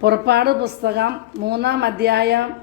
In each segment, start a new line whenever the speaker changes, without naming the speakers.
പുറപ്പാട് പുസ്തകം മൂന്നാം അധ്യായം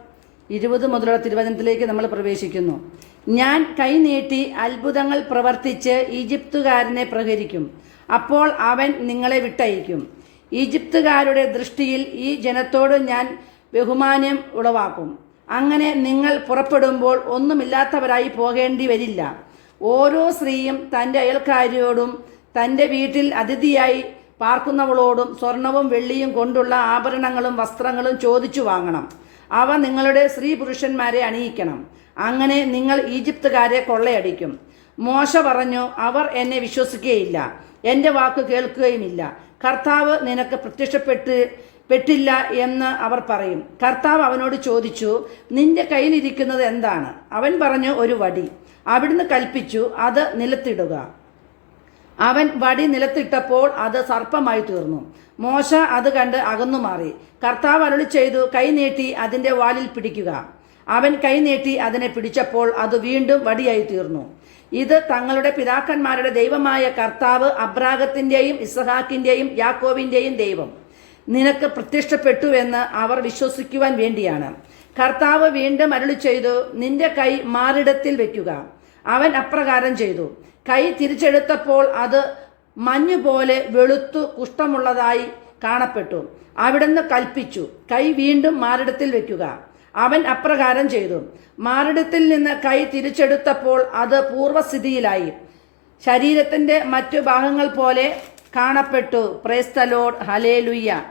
ഇരുപത് മുതലുള്ള തിരുവചനത്തിലേക്ക് നമ്മൾ പ്രവേശിക്കുന്നു. ഞാൻ കൈനീട്ടി അത്ഭുതങ്ങൾ പ്രവർത്തിച്ച് ഈജിപ്തുകാരനെ പ്രഹരിക്കും. അപ്പോൾ അവൻ നിങ്ങളെ വിട്ടയക്കും. ഈജിപ്തുകാരുടെ ദൃഷ്ടിയിൽ ഈ ജനത്തോട് ഞാൻ ബഹുമാനം ഉളവാക്കും. അങ്ങനെ നിങ്ങൾ പുറപ്പെടുമ്പോൾ ഒന്നുമില്ലാത്തവരായി പോകേണ്ടി വരില്ല. ഓരോ സ്ത്രീയും തന്റെ അയൽക്കാരിയോടും തന്റെ വീട്ടിൽ അതിഥിയായി പാർക്കുന്നവളോടും സ്വർണവും വെള്ളിയും കൊണ്ടുള്ള ആഭരണങ്ങളും വസ്ത്രങ്ങളും ചോദിച്ചു വാങ്ങണം. അവ നിങ്ങളുടെ സ്ത്രീ പുരുഷന്മാരെ അണിയിക്കണം. അങ്ങനെ നിങ്ങൾ ഈജിപ്തുകാരെ കൊള്ളയടിക്കും. മോശ പറഞ്ഞു അവർ എന്നെ വിശ്വസിക്കുകയില്ല. എന്റെ വാക്ക് കേൾക്കുകയുമില്ല. കർത്താവ് നിനക്ക് പ്രത്യക്ഷപ്പെട്ട് പെട്ടില്ല എന്ന് അവർ പറയും. കർത്താവ് അവനോട് ചോദിച്ചു നിന്റെ കയ്യിലിരിക്കുന്നത് എന്താണ്? അവൻ പറഞ്ഞു ഒരു വടി. അവിടുന്ന് കൽപ്പിച്ചു അത് നിലത്തിടുക. അവൻ വടി നിലത്തിട്ടപ്പോൾ അത് സർപ്പമായി തീർന്നു. മോശ അത് കണ്ട് അകന്നു മാറി. കർത്താവ് അരുളി ചെയ്തു കൈ നീട്ടി അതിന്റെ വാലിൽ പിടിക്കുക. അവൻ കൈ നീട്ടി അതിനെ പിടിച്ചപ്പോൾ അത് വീണ്ടും വടിയായി തീർന്നു. ഇത് തങ്ങളുടെ പിതാക്കന്മാരുടെ ദൈവമായ കർത്താവ് അബ്രാഗത്തിന്റെയും ഇസഹാക്കിന്റെയും യാക്കോവിന്റെയും ദൈവം. നിനക്ക് പ്രത്യക്ഷപ്പെട്ടു എന്ന് അവർ വിശ്വസിക്കുവാൻ വേണ്ടിയാണ്. കർത്താവ് വീണ്ടും അരുളി ചെയ്തു നിന്റെ കൈ മാറിടത്തിൽ വെക്കുക. അവൻ അപ്രകാരം ചെയ്തു. കൈ തിരിച്ചെടുത്തപ്പോൾ അത് മഞ്ഞുപോലെ വെളുത്തു കുഷ്ഠമുള്ളതായി കാണപ്പെട്ടു. അവിടുന്ന് കൽപ്പിച്ചു. കൈ വീണ്ടും മാറിടത്തിൽ വെക്കുക. അവൻ അപ്രകാരം ചെയ്തു. മാറിടത്തിൽ നിന്ന് കൈ തിരിച്ചെടുത്തപ്പോൾ അത് പൂർവസ്ഥിതിയിലായി ശരീരത്തിന്റെ മറ്റു ഭാഗങ്ങൾ പോലെ കാണപ്പെട്ടു. പ്രേസ്തലോഡ് ഹലേലുയ്യ